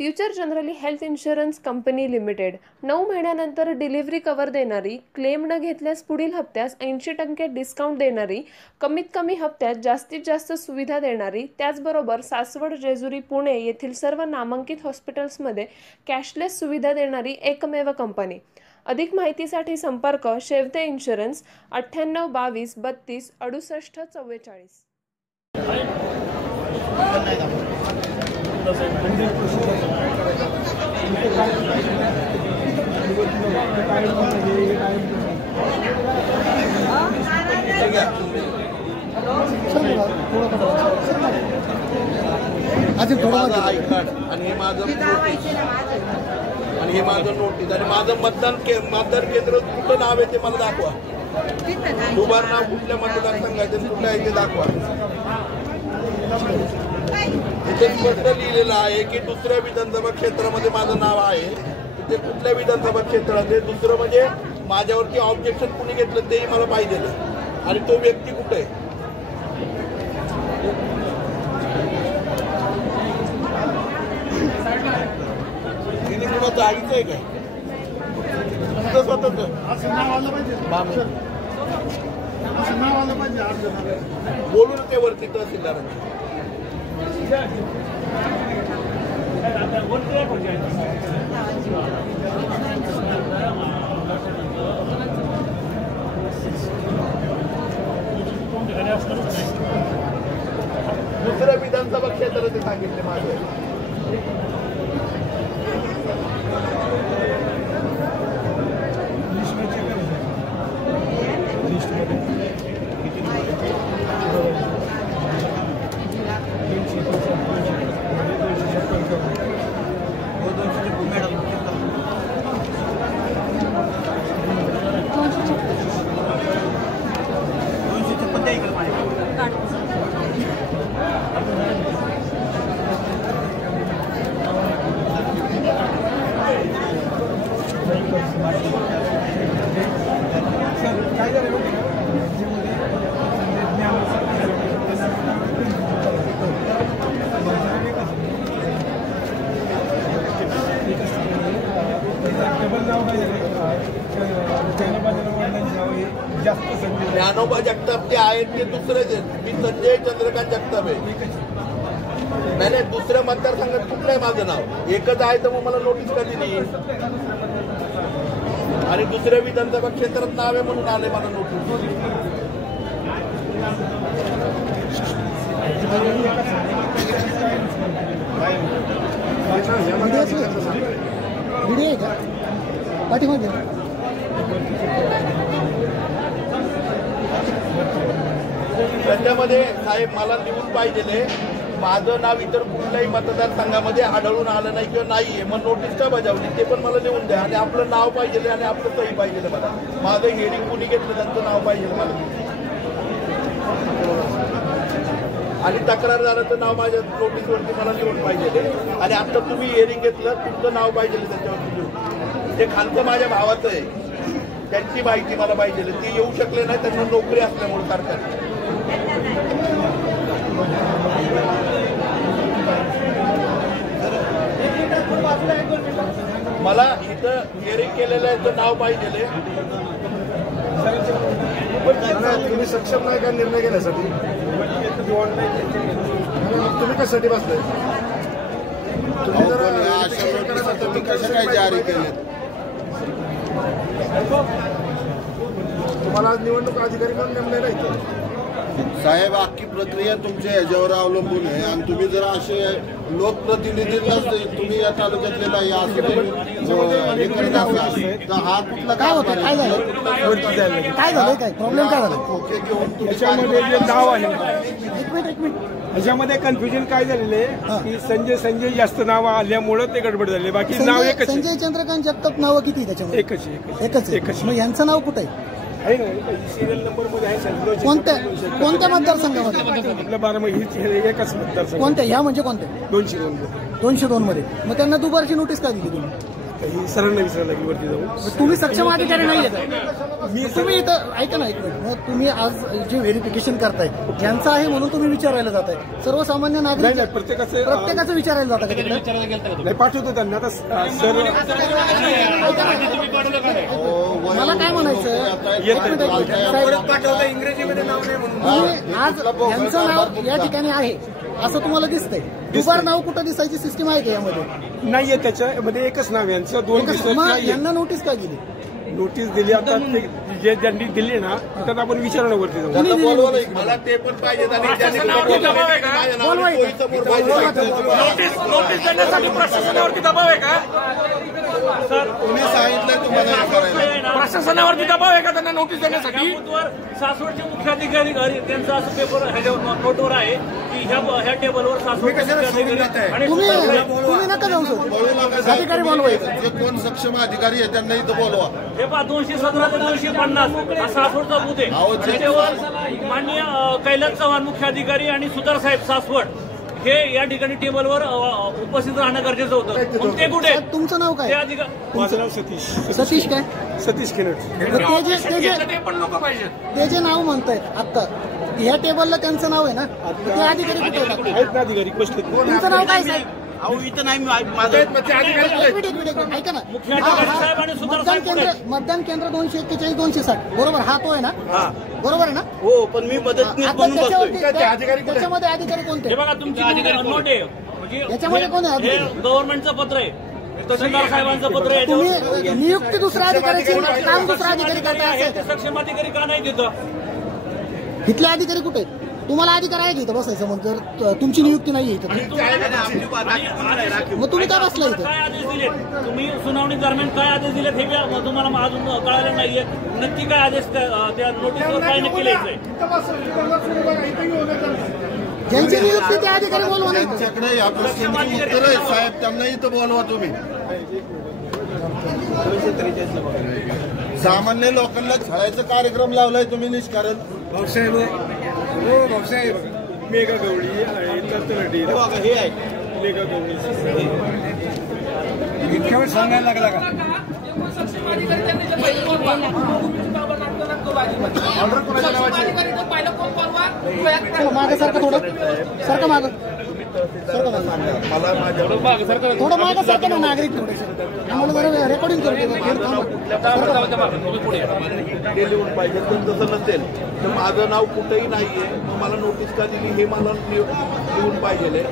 Future generally health insurance company limited 9 महिन्यानंतर delivery cover देणारी, claim न घेतल्यास पुढील हप्त्यास 80% डिस्काउंट देणारी, कमीत कमी हप्त्यात जास्तीत जास्त सुविधा देणारी, त्याचबरोबर सासवड, जेजुरी, पुणे येथील सर्व नामांकित हॉस्पिटल्समध्ये कॅशलेस सुविधा देणारी एकमेव कंपनी। अधिक माहितीसाठी संपर्क शेवते इन्शुरन्स 98 22 32 68 44। आणि हे माझं नोटीस आणि माझं मतदान केंद्र कुठलं नाव आहे ते मला दाखवा। दुबार नाव कुठल्या मतदारसंघाचे कुठलं आहे ते दाखवा। इथे स्पष्ट लिहिलेलं आहे की दुसऱ्या विधानसभा क्षेत्रामध्ये माझं नाव आहे। ते कुठल्या विधानसभा क्षेत्रात आहे, दुसरं म्हणजे माझ्यावरती ऑब्जेक्शन कुणी घेतलं तेही मला पाहिजे आणि तो व्यक्ती कुठे आहे। आईचं आहे काय तुझं स्वतंत्र बोलून ते वरती तहसीलदारांनी दुसऱ्या विधानसभा क्षेत्रात ते सांगितले माझं। ज्ञानोबा जगताप ते आहेत ते दुसरेच आहेत। मी संजय चंद्रकांत जगताप आहे। नाही दुसऱ्या मतदारसंघात कुठलं आहे माझं नाव एकच आहे तर मग मला नोटीस का दिली आणि दुसऱ्या विधानसभा क्षेत्रात नाव आहे म्हणून आले मला नोटीस। त्याच्यामध्ये साहेब मला लिहून पाहिजे माझं नाव इतर कुठल्याही मतदारसंघामध्ये आढळून आलं नाही किंवा नाहीये, मग नोटीस का बजावली ते पण मला लिहून द्या आणि आपलं नाव पाहिजे आणि आपलं सही पाहिजे मला। माझं हेडिंग कुणी घेतलं त्यांचं नाव पाहिजे मला आणि तक्रारदाराचं नाव माझ्या नोटीसवरती मला लिहून पाहिजे आणि आता तुम्ही हिअरिंग घेतलं तुमचं नाव पाहिजे त्याच्यावरती लिहून। ते खालचं माझ्या भावाचं आहे, त्यांची माहिती मला पाहिजे। ती येऊ शकले नाही, त्यांना नोकरी असल्यामुळे सरकार मला इथं हिअरिंग केलेलं आहे नाव पाहिजे। तुम्ही सक्षम नाही का निर्णय घेण्यासाठी? तुम्ही कशासाठी बसलाय? तुम्ही कसं काय जारी केले? तुम्हाला आज निवडणूक अधिकारी म्हणून नेमले नाही साहेब। अख्खी प्रक्रिया तुमच्या ह्याच्यावर अवलंबून आहे आणि तुम्ही जर असे लोकप्रतिनिधींनाच तुम्ही या तालुक्यातलेला या हा कुठला काय होतं, काय झालं, काय झालं, काय प्रॉब्लेम काय झाला त्याच्यामध्ये जे नाव आहे एक मिनिट ह्याच्यामध्ये कन्फ्युजन काय झालेलं आहे की संजय जास्त नाव आल्यामुळे ते गडबड झाले। बाकी नाव एकच संजय चंद्रकांत जगताप नाव किती त्याच्यामध्ये? एकच। मग यांचं नाव कुठे आहे ना? सिरियल नंबर मध्ये आहे। कोणत्या मतदारसंघामध्ये? आपल्या बारामती एकच मतदारसंघ। कोणत्या ह्या म्हणजे कोणत्या? 202 202 मध्ये। मग त्यांना दुपारची नोटीस का दिली तुम्ही? ही सरांना विचारायला लागली वरती जाऊन. तुम्ही सक्षम अधिकारी नाही आहेत. तुम्ही इथं ऐका ना, एक मिनिट. मग तुम्ही आज जे व्हेरिफिकेशन करताय ज्यांचं आहे म्हणून तुम्ही विचारायला जाताय. सर्वसामान्य नागरिक नाही, प्रत्येकाचं विचारायला जाता का तिकडे? नाही, पाठवतो त्यांना. आता सर मला काय म्हणायचं, एक मिनिट, इंग्रजीमध्ये नाव नाही म्हणून तुम्ही आज यांचं नाव या ठिकाणी आहे असं तुम्हाला दिसतंय. दुबार नाव कुठं दिसायची सिस्टीम आहे का यामध्ये? नाहीये. त्याच्यामध्ये एकच नाव यांचं 2 दिवसात मग नाहीये. यांना नोटीस का गेली? नोटीस दिली. आता जे ज्यांनी दिली ना त्यात आपण विचारणं वरती जाऊ. कोणी दिली notice? मला ते पण पाहिजे आणि त्यांनी बोलवा इथं. नोटीस देण्यासाठी प्रशासनावरती दबाव आहे का? तुम्ही सांगितलं तुम्हाला हे करायला. प्रशासनावरती दबाव आहे का त्यांना नोटीस देण्यासाठी? सासवडचे मुख्याधिकारी त्यांचा असं पेपर नोटवर आहे की ह्या टेबलवर सासवडचे मुख्याधिकारी आणि तुम्ही नका जाऊ सर. अधिकारी बोलवा इथं. जे कोण सक्षम अधिकारी आहे त्यांना इथं बोलवा. हे पहा 217 ते 250 हा सासवडचा बूथ आहे. त्याच्यावर माननीय कैलास चव्हाण मुख्याधिकारी आणि सुतार साहेब सासवड हे या ठिकाणी टेबलवर उपस्थित राहणं गरजेचं होतं. मग ते कुठे? तुमचं नाव काय? ते अधिकारी माझं नाव सतीश सतीश काय? सतीश खेनट. ते जे नाव म्हणतायत आता ह्या टेबलला त्यांचं नाव आहे ना, ते अधिकारी कुठे आहेत? आहेत ना अधिकारी बसले. तुमचं नाव काय साहेब? इथं नाही ऐका ना, मुख्याधिकारी साहेब आणि सुतार साहेब मतदान केंद्र 241 260 बरोबर, हा तो आहे ना? बरोबर आहे ना? हो, पण मी मदतनीस आता म्हणून त्याच्यावरती बसतोय. त्याच्यामध्ये अधिकारी कोणते? हे बघा तुमची नोट आहे म्हणजे याच्यामध्ये कोण आहे हे अधिकारी? गव्हर्नमेंटचं पत्र आहे. तहसीलदार साहेबांचं पत्र आहे. तुम्ही नियुक्ती दुसऱ्या अधिकाऱ्याची काम दुसरा अधिकारी करताय हे असं? सक्षम अधिकारी का नाही तिथं? इथले अधिकारी कुठे आहेत? तुम्हाला अधिकार आहे की इथं बसायचं, मग जर तुमची नियुक्ती नाही इथं मग तुम्ही काय बसला इथं? काय आदेश दिले तुम्ही सुनावणी दरम्यान? काय आदेश दिलेत हे तुम्हाला अजून कळालं नाहीये. नक्की काय आदेश त्या नोटीसवर काय नक्की लिहायचंय? ज्यांची नियुक्ती त्या अधिकारी बोलवा नाही. त्यांच्याकडे या प्रश्नाची उत्तर आहे साहेब, त्यांना इथं बोलवा तुम्ही. सामान्य लोकांना छळायचा कार्यक्रम लावलाय तुम्ही निष्कारण. भाऊसाहेब हो भाऊसाहेब मेघा गवळी हे आहे मेघा गवळी इतक्या वेळ सांगायला लागला का? मागं सारखं थोडं सारखं मागं मला माझ्या थोडं मागं सारखं ना नागरिक थोडेसे आम्हाला जरा रेकॉर्डिंग करू ते लिहून पाहिजे. तर तसं नसेल तर माझं नाव कुठेही नाहीये, मग मला नोटीस का दिली हे मला लिहून पाहिजे.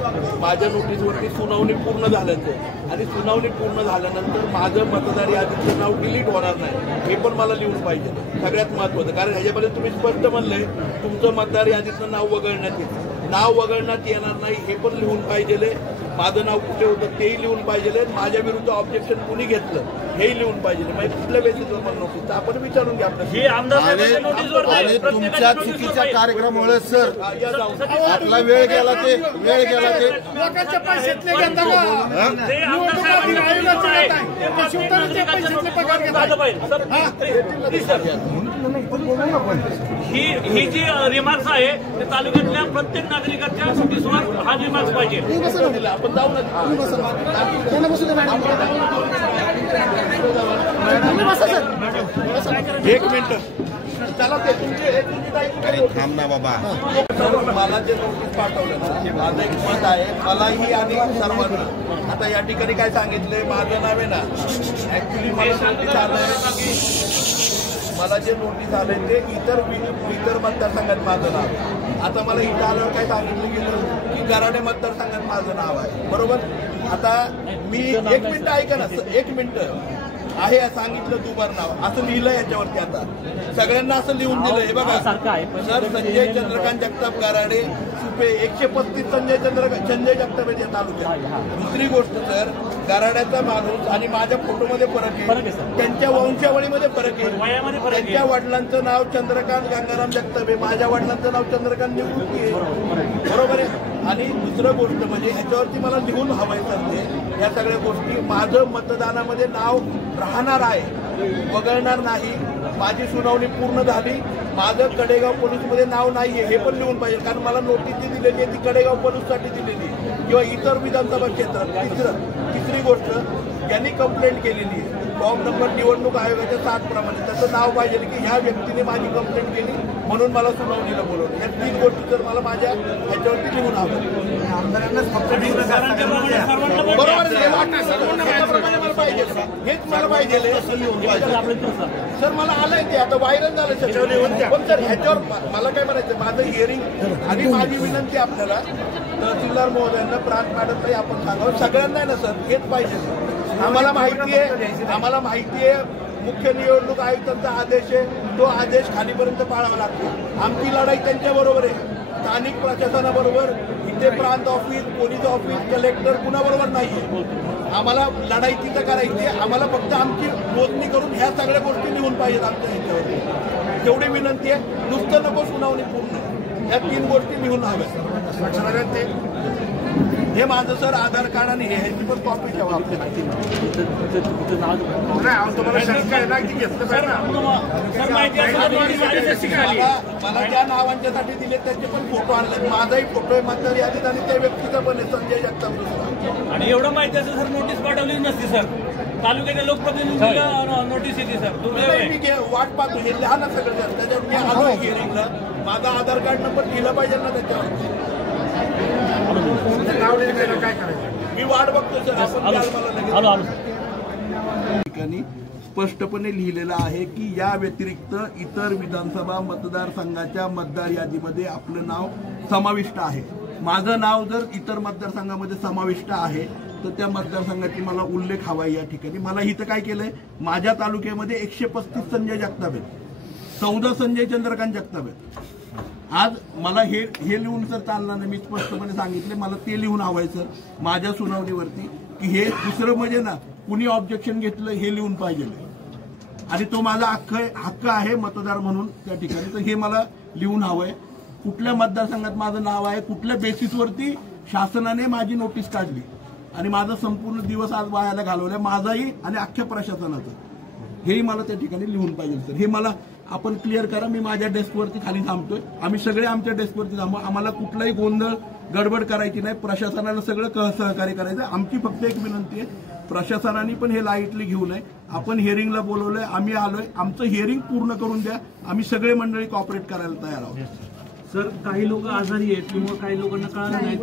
माझ्या नोटीसवरती सुनावणी पूर्ण झाल्याचं आणि सुनावणी पूर्ण झाल्यानंतर माझं मतदार यादीचं नाव डिलीट होणार नाही हे पण मला लिहून पाहिजे. सगळ्यात महत्वाचं, कारण ह्याच्यामध्ये तुम्ही स्पष्ट म्हणलंय तुमचं मतदार यादीचं नाव वगळण्यात येईल. नाव वगळण्यात येणार नाही हे पण लिहून पाहिजे. माझं नाव कुठे होतं तेही लिहून पाहिजे. माझ्या विरुद्ध ऑब्जेक्शन कुणी घेतलं हेही लिहून पाहिजे. म्हणजे कुठल्या बेसिसवर मला नोटीस आपण विचारून घ्या आणि तुमच्या चुकीच्या कार्यक्रमामुळे सर आपला वेळ गेला ते लोकांचे पैशातले घेता ही जी रिमार्क्स आहे ते तालुक्यातल्या प्रत्येक नागरिकाच्या नोटीसवर हा रिमार्क्स पाहिजे. आपण जाऊ ना. त्यांना बसू दे मॅडम. तुम्ही बसा सर. एक मिनिट चला ते तुमचे थांब ना बाबा. मला जे नोटीस पाठवलं ना माझं एक मत आहे मलाही आणि सर्वांना. आता या ठिकाणी काय सांगितलंय माझं नाव आहे ना ऍक्च्युली मला नोटीस आलंय मला जे नोटीस आलंय ते इतर मतदारसंघात माझं नाव. आता मला इथं आल्यावर काय सांगितलं गेलं की गराडे मतदारसंघात माझं नाव आहे. बरोबर. आता मी एक मिनिट ऐका ना, एक मिनिट आहे सांगितलं दुबार नाव असं लिहिलं याच्यावरती. आता सगळ्यांना असं लिहून दिलं. हे बघा सर संजय चंद्रकांत जगताप गराडे सुपे 135 संजय जगताप या तालुक्यात. दुसरी गोष्ट सर गराड्याचा माणूस आणि माझ्या फोटोमध्ये फरक आहे. त्यांच्या वंशावळीमध्ये फरक आहे. त्यांच्या वडिलांचं नाव चंद्रकांत गंगाराम जगताप आहे, माझ्या वडिलांचं नाव चंद्रकांत निवृत्ती आहे. बरोबर आहे. आणि दुसरं गोष्ट म्हणजे ह्याच्यावरती मला लिहून हवायचं असते या सगळ्या गोष्टी. माझं मतदानामध्ये नाव राहणार आहे, वगळणार नाही. माझी सुनावणी पूर्ण झाली. माझं कडेगाव पोलीसमध्ये नाव नाहीये हे पण लिहून पाहिजे, कारण मला नोटीस जी दिलेली आहे ती कडेगाव पोलीससाठी दिलेली किंवा इतर विधानसभा क्षेत्रात. तिसरी गोष्ट ज्यांनी कंप्लेंट केलेली आहे फॉर्म नंबर निवडणूक आयोगाच्या 7 प्रमाणे त्याचं नाव पाहिजे की ह्या व्यक्तीने माझी कंप्लेंट केली म्हणून मला सुनावणीला बोलवलं. या 3 गोष्टी जर मला माझ्या ह्याच्यावरती लिहून हवं. बरोबर त्याप्रमाणे मला पाहिजे, हेच मला पाहिजे. सर मला आलंय ते आता व्हायरल झालं सर. पण सर ह्याच्यावर मला काय म्हणायचं माझं हिअरिंग आणि माझी विनंती आपल्याला तहसीलदार महोदयांना प्रांत मॅडमलाही आपण सांगावं सगळ्यांना ना सर हेच पाहिजे. आम्हाला माहिती आहे मुख्य निवडणूक आयुक्तांचा आदेश आहे, तो आदेश खालीपर्यंत पाळावा लागतो. आमची लढाई त्यांच्याबरोबर आहे, स्थानिक प्रशासनाबरोबर. इथे प्रांत ऑफिस, पोलीस ऑफिस, कलेक्टर कुणाबरोबर नाहीये. आम्हाला लढाई तिथं करायची. आम्हाला फक्त आमची मोजणी करून ह्या सगळ्या गोष्टी लिहून पाहिजेत आमच्या ह्याच्यावर. तेवढी विनंती आहे. नुसतं नको सुनावणी पूर्ण, या 3 गोष्टी लिहून हव्या. हे माझं सर आधार कार्ड आणि ह्याची पण कॉपी ठेवा आपल्या. मला ज्या नावांच्यासाठी दिले त्याचे पण फोटो आणले. माझाही फोटो आहे मतदार यादीत आणि त्या व्यक्तीचा पण आहे संजय जगताप. आणि एवढं माहिती असेल सर नोटीस पाठवली नसती सर. तालुक्याच्या लोकप्रतिनिधीला नोटीस येते सर. मी वाट पाहतो हे लहान सगळं त्याच्यावर मी आलो हिअरिंगला. माझा आधार कार्ड नंबर दिला पाहिजे ना त्याच्यावर. काय करायचं मी वाट बघतो सर. आपण ठिकाणी स्पष्टपणे लिहिलेलं आहे की या व्यतिरिक्त इतर विधानसभा मतदारसंघाच्या मतदार यादीमध्ये आपलं नाव समाविष्ट आहे. माझं नाव जर इतर मतदारसंघामध्ये समाविष्ट आहे तर त्या मतदारसंघाची मला उल्लेख हवा या ठिकाणी. मला इथं काय केलंय माझ्या तालुक्यामध्ये 135 संजय जगताप आहेत, 14 संजय चंद्रकांत जगताप आहेत. आज मला हे लिहून जर चालणार नाही, मी स्पष्टपणे सांगितले मला ते लिहून हवंय सर माझ्या सुनावणीवरती की हे दुसरं म्हणजे ना कुणी ऑब्जेक्शन घेतलं हे लिहून पाहिजे आणि तो माझा हक्क आहे मतदार म्हणून त्या ठिकाणी. तर हे मला लिहून हवंय. कुठल्या मतदारसंघात माझं नाव आहे, कुठल्या बेसिसवरती शासनाने माझी नोटीस काढली आणि माझा संपूर्ण दिवस आज वायाला घालवलाय माझाही आणि अख्ख्या प्रशासनाचं, हेही मला त्या ठिकाणी लिहून पाहिजे सर. हे मला आपण क्लिअर करा. मी माझ्या डेस्कवरती खाली थांबतोय. आम्ही सगळे आमच्या डेस्कवरती थांबू. आम्हाला कुठलाही गोंधळ गडबड करायची नाही. प्रशासनाला सगळं सहकार्य करायचं. आमची फक्त एक विनंती आहे प्रशासनाने पण हे लाईटली घेऊ नये. आपण हिअरिंगला बोलवलंय, आम्ही आलोय. आमचं हिअरिंग पूर्ण करून द्या. आम्ही सगळे मंडळी कॉपरेट करायला तयार आहोत. सर काही लोक आजारी आहेत किंवा काही लोकांना कळलं नाही.